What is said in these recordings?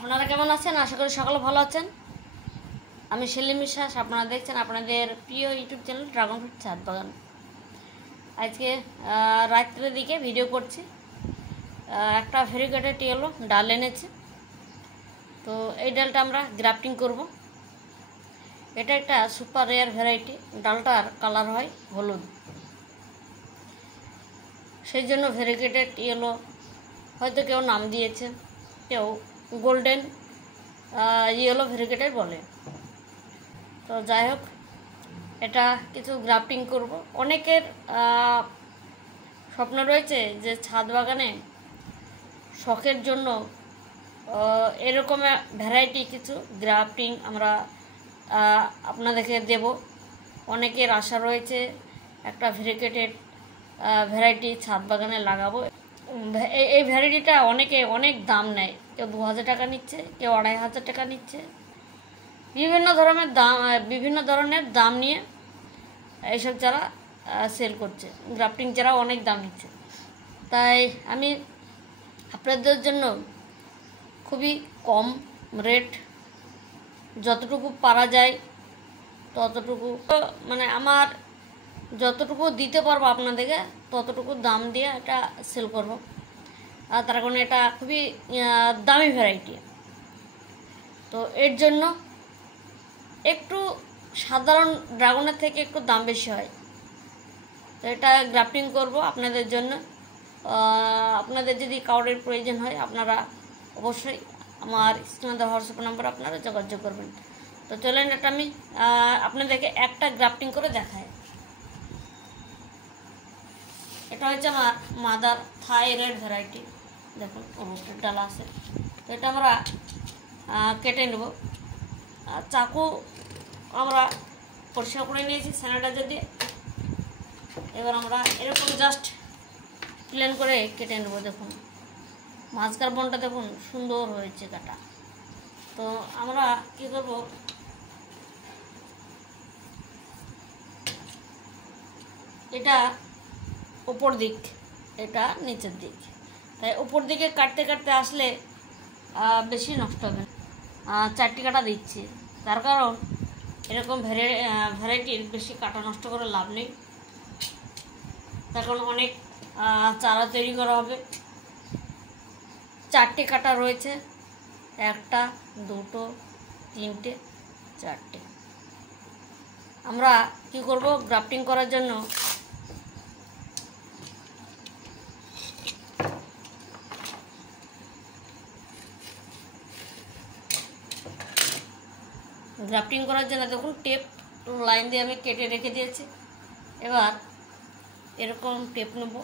আপনারা কেমন আছেন? আশা করি সকলে ভালো আছেন। আমি সেলিম বিশ্বাস, আপনারা দেখছেন আপনাদের প্রিয় ইউটিউব চ্যানেল ড্রাগন ফ্রুট ছাদ বাগান। আজকে রাত্রের দিকে ভিডিও করছি। একটা ভেরিগেটেড ইয়েলো ডাল এনেছে, তো এই ডালটা আমরা গ্রাফটিং করব। এটা একটা সুপার রেয়ার ভ্যারাইটি, ডালটার কালার হয় হলুদ, সেই জন্য ভেরিগেটেড ইয়েলো হয়তো কেউ নাম দিয়েছে, কেউ গোল্ডেন ইয়েলো ভেরিগেটেড বলে। তো যাই হোক, এটা কিছু গ্রাফটিং করব। অনেকের স্বপ্ন রয়েছে যে ছাদ বাগানে শখের জন্য এরকম ভ্যারাইটি কিছু গ্রাফটিং আমরা আপনাদেরকে দেব। অনেকের আশা রয়েছে একটা ভেরিগেটেড ভ্যারাইটি ছাদ বাগানে লাগাবো। এই ভ্যারাইটিটা অনেকে অনেক দাম নেয়, কেউ 2000 টাকা নিচ্ছে, কেউ 2500 টাকা নিচ্ছে। বিভিন্ন ধরনের দাম নিয়ে এইসব চারা সেল করছে। গ্রাফটিং চারা অনেক দাম নিচ্ছে, তাই আমি আপনাদের জন্য খুবই কম রেট, যতটুকু পারা যায় ততটুকু, মানে আমার যতটুকু দিতে পারবো আপনাদেরকে ততটুকু দাম দিয়ে এটা সেল করব। আর তার কারণে এটা খুবই দামি ভ্যারাইটি, তো এর জন্য একটু সাধারণ ড্রাগনের থেকে একটু দাম বেশি হয়। তো এটা গ্রাফটিং করব আপনাদের জন্য। আপনাদের যদি কাউরের প্রয়োজন হয় আপনারা অবশ্যই আমার স্ক্রিনে দেওয়া হোয়াটসঅ্যাপ নাম্বার আপনারা যোগাযোগ করবেন। তো চলেন, এটা আমি আপনাদেরকে একটা গ্রাফটিং করে দেখাই। এটা হচ্ছে আমার মাদার থাইরয়েড ভ্যারাইটি। দেখুন অবশ্যই ডালা আছে। তো এটা আমরা কেটে নেব। চাকু আমরা পরিষ্কার করে নিয়েছি স্যানিটাইজার দিয়ে। এবার আমরা এরকম জাস্ট প্লেন করে কেটে নেব। দেখুন মাঝখার বনটা দেখুন সুন্দর হয়েছে কাটা। তো আমরা কি করব, এটা উপর দিক, এটা নিচের দিক, তাই উপর দিকে কাটতে কাটতে আসলে বেশি নষ্ট হবে। 4টি কাটা দিচ্ছি, তার কারণ এরকম ভ্যারাইটির বেশি কাটা নষ্ট করে লাভ নেই। তখন অনেক চারা তৈরি করা হবে। 4টে কাটা রয়েছে, 1টা 2টো 3টে 4টে। আমরা কি করব, গ্রাফটিং করার জন্য দেখুন টেপ লাইন দিয়ে আমি কেটে রেখে দিয়েছি। এবার এরকম টেপ নেব।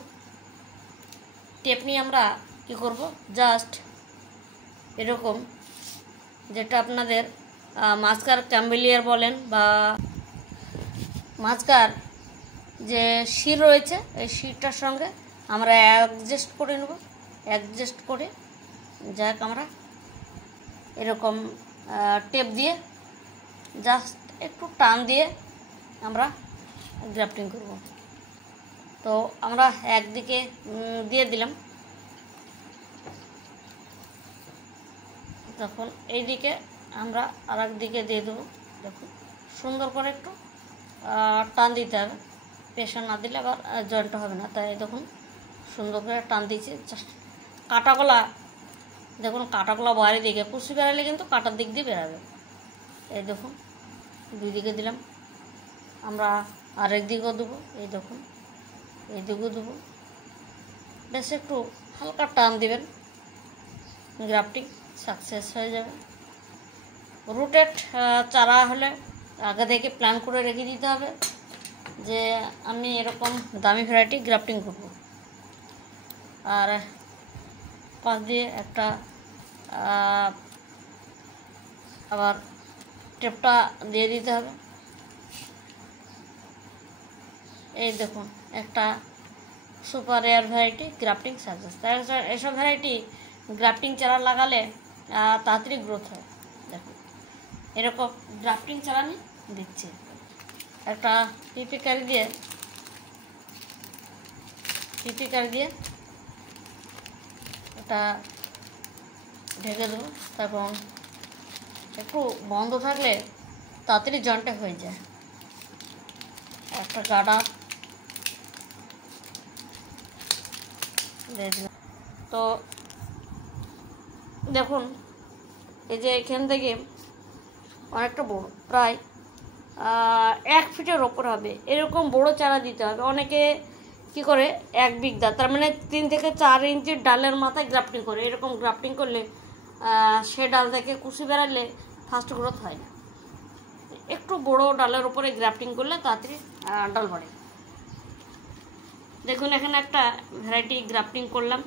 টেপ নিয়ে আমরা কি করব, জাস্ট এরকম, যেটা আপনাদের মাঝখার ক্যাম্বেলিয়ার বলেন বা মাঝখার যে শির রয়েছে এই শিরটার সঙ্গে আমরা অ্যাডজাস্ট করে নেব। অ্যাডজাস্ট করে যাক আমরা এরকম টেপ দিয়ে জাস্ট একটু টান দিয়ে আমরা গ্রাফটিং করব। তো আমরা একদিকে দিয়ে দিলাম, তখন এইদিকে আমরা আর একদিকে দিয়ে দেবো। দেখুন সুন্দর করে একটু টান দিতে হবে, প্রেশার না দিলে আবার জয়েন্ট হবে না। তাই দেখুন সুন্দর করে টান দিয়েছি। জাস্ট কাটাগুলা দেখুন, কাটাগুলা বাইরে দিকে, কুচি বেরালে কিন্তু কাটার দিক দিয়ে বেরাবে। এই দেখুন 2 দিকে দিলাম, আমরা আরেক দিকেও দেবো। এই দেখুন এই দিকেও দেবো। বেশ একটু হালকা টান দিবেন, গ্রাফটিং সাকসেস হয়ে যাবে। রুটেড চারা হলে আগে থেকে প্ল্যান করে রেখে দিতে হবে যে আমি এরকম দামি ভ্যারাইটি গ্রাফটিং করব। আর পাশ দিয়ে একটা আবার টেপটা দিয়ে দিতে হবে। এই দেখুন একটা super rare variety grafting success. এসব ভ্যারাইটি গ্রাফটিং চারা লাগালে তাড়াতাড়ি গ্রোথ হয়। দেখুন এরকম গ্রাফটিং চারা আমি দিচ্ছি। একটা পিপি কারি দিয়ে এটা ঢেকে দেবো। তারপর একটু বন্ধ থাকলে তাড়াতাড়ি জয়েন্টটা হয়ে যায়। একটা গার্ডার দিয়ে দিলাম। তো দেখুন এই যে এখান থেকে অনেকটা বড়, প্রায় 1 ফিটের ওপর হবে, এরকম বড় চারা দিতে হবে। অনেকে কি করে 1 বিঘা, তার মানে 3 থেকে 4 ইঞ্চির ডালের মাথায় গ্রাফটিং করে। এরকম গ্রাফটিং করলে সে ডাল থেকে কুশি বেড়ালে ফাস্ট গ্রোথ হয় না। একটু বড় ডালের উপরে গ্রাফটিং করলে তাড়াতাড়ি ডাল বাড়ে। দেখুন এখানে একটা ভ্যারাইটি গ্রাফটিং করলাম,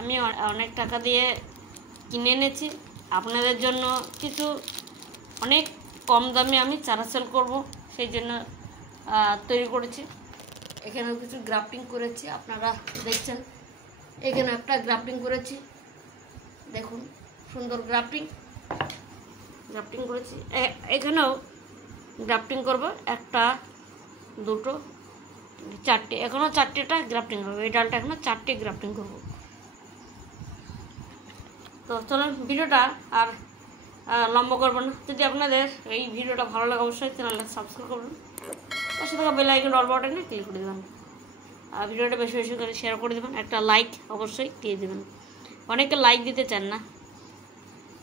আমি অনেক টাকা দিয়ে কিনে এনেছি। আপনাদের জন্য কিছু অনেক কম দামে আমি চারা সেল করব, সেই জন্য তৈরি করেছি। এখানেও কিছু গ্রাফটিং করেছি, আপনারা দেখছেন। এখানে একটা গ্রাফটিং করেছি, দেখুন সুন্দর গ্রাফটিং করেছি। এখানেও গ্রাফটিং করব, 1 2 4টে, এখনও 4টেটা গ্রাফটিং করবো। এই ডালটা এখনও 4টে গ্রাফটিং করবো। তো চলুন ভিডিওটা আর লম্বা করবো না। যদি আপনাদের এই ভিডিওটা ভালো লাগে অবশ্যই চ্যানেলটা সাবস্ক্রাইব করবেন, পাশে থাকা বেল আইকন অল বাটনে ক্লিক করে দেবেন, আর ভিডিওটা বেশি বেশি করে শেয়ার করে দেবেন। একটা লাইক অবশ্যই দিয়ে দেবেন, অনেকে লাইক দিতে চান না।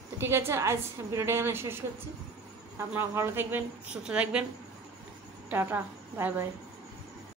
তো ঠিক আছে, আজ ভিডিওটা এখানে শেষ করছি। আপনারা ভালো থাকবেন, সুস্থ থাকবেন, টাটা, বাই বাই।